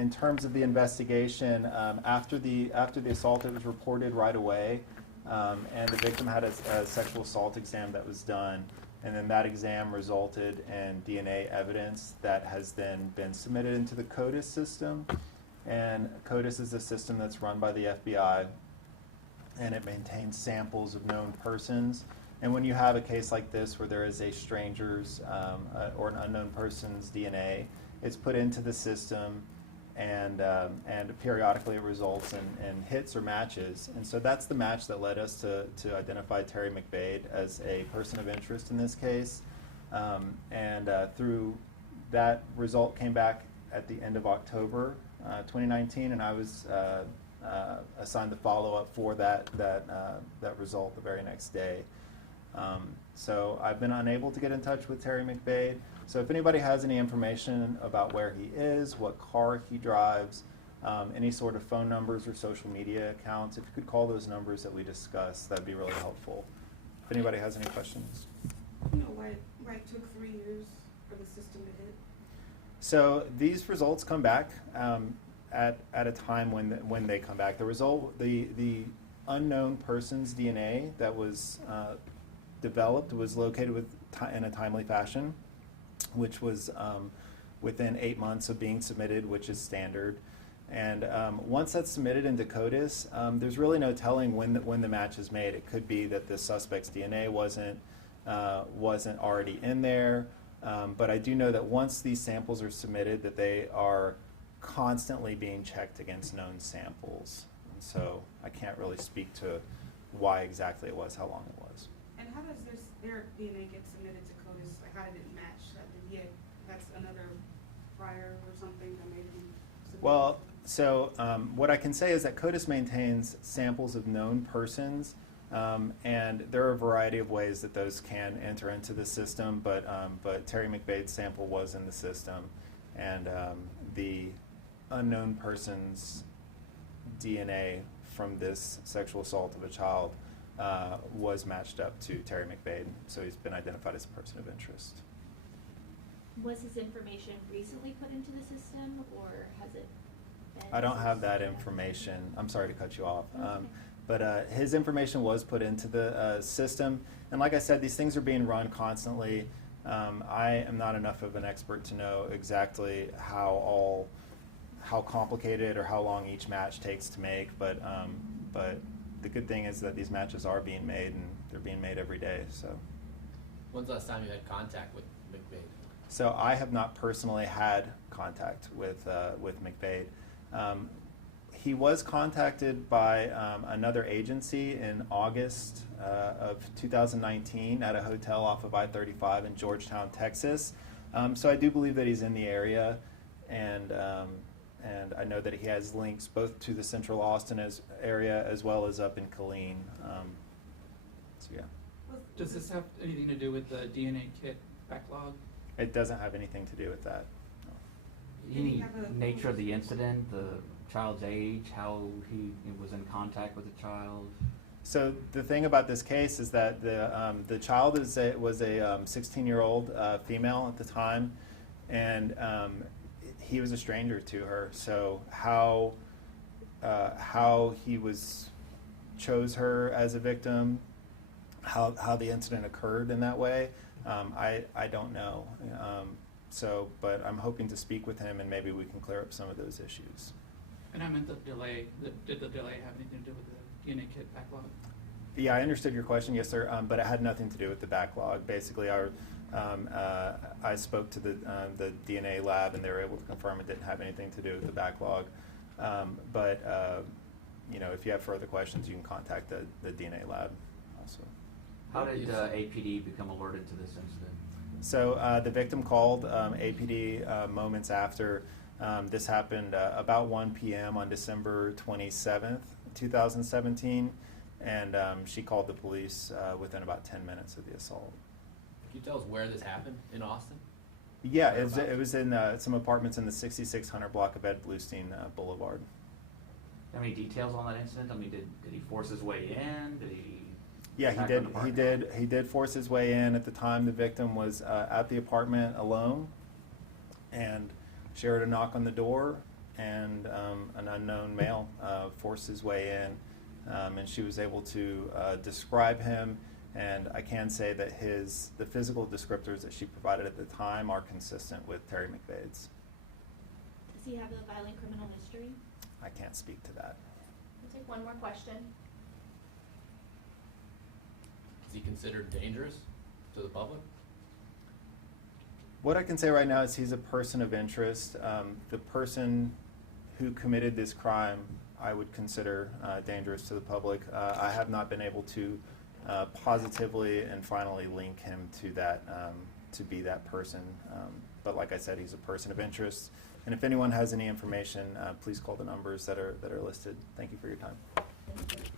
in terms of the investigation, after the assault, it was reported right away, and the victim had a sexual assault exam that was done, and then that exam resulted in DNA evidence that has then been submitted into the CODIS system, and CODIS is a system that's run by the FBI, and it maintains samples of known persons. And when you have a case like this where there is a stranger's or an unknown person's DNA, it's put into the system, and periodically it results in hits or matches. And so that's the match that led us to identify Terry McVade as a person of interest in this case. Through that result came back at the end of October 2019, and I was assigned the follow-up for that result the very next day. So I've been unable to get in touch with Terry McVade. So if anybody has any information about where he is, what car he drives, any sort of phone numbers or social media accounts, if you could call those numbers that we discussed, that'd be really helpful. If anybody has any questions. You know why it took 3 years for the system to hit? So these results come back at a time when they come back. The unknown person's DNA that was developed was located in a timely fashion, which was within 8 months of being submitted, which is standard. And once that's submitted into CODIS, there's really no telling when the match is made. It could be that the suspect's DNA wasn't already in there, but I do know that once these samples are submitted, that they are constantly being checked against known samples. And so I can't really speak to why exactly it was, how long it was. And how does their DNA get submitted to CODIS? Like, how did it match? That's another prior or something that made them submit? Well, so what I can say is that CODIS maintains samples of known persons, and there are a variety of ways that those can enter into the system, but Terry McVade's sample was in the system, and the unknown person's DNA from this sexual assault of a child was matched up to Terry McVade, so he's been identified as a person of interest. Was his information recently put into the system, or has it been? I don't have that information. I'm sorry to cut you off. Okay. But his information was put into the system, and like I said, these things are being run constantly. I am not enough of an expert to know exactly how complicated or how long each match takes to make, but the good thing is that these matches are being made, and they're being made every day. So. When's the last time you had contact with McVade? So I have not personally had contact with McVade. He was contacted by another agency in August of 2019 at a hotel off of I-35 in Georgetown, Texas. So I do believe that he's in the area, and I know that he has links both to the Central Austin area as well as up in Killeen. So yeah. Does this have anything to do with the DNA kit backlog? It doesn't have anything to do with that. No. Any nature of the incident, the child's age, how he was in contact with the child? So the thing about this case is that the child was a 16-year-old female at the time, and he was a stranger to her. So how he chose her as a victim, how the incident occurred in that way, I don't know. But I'm hoping to speak with him, and maybe we can clear up some of those issues. And I meant the delay. Did the delay have anything to do with the DNA kit backlog? Yeah, I understood your question, yes, sir. But it had nothing to do with the backlog. Basically, I spoke to the DNA lab, and they were able to confirm it didn't have anything to do with the backlog. If you have further questions, you can contact the DNA lab also. How did APD become alerted to this incident? So the victim called APD moments after. This happened about 1 p.m. on December 27th, 2017, and she called the police within about 10 minutes of the assault. Can you tell us where this happened in Austin? Yeah, it was in some apartments in the 6600 block of Ed Bluestein Boulevard. Any details on that incident? I mean, did he force his way in? Did he? Yeah, he did force his way in. At the time, the victim was at the apartment alone, and she heard a knock on the door, and an unknown male forced his way in, and she was able to describe him. And I can say that the physical descriptors that she provided at the time are consistent with Terry McVade's. Does he have a violent criminal history? I can't speak to that. We'll take one more question. Is he considered dangerous to the public? What I can say right now is he's a person of interest. The person who committed this crime I would consider dangerous to the public. I have not been able to positively and finally link him to that, to be that person. But like I said, he's a person of interest. And if anyone has any information, please call the numbers that are listed. Thank you for your time. Thank you.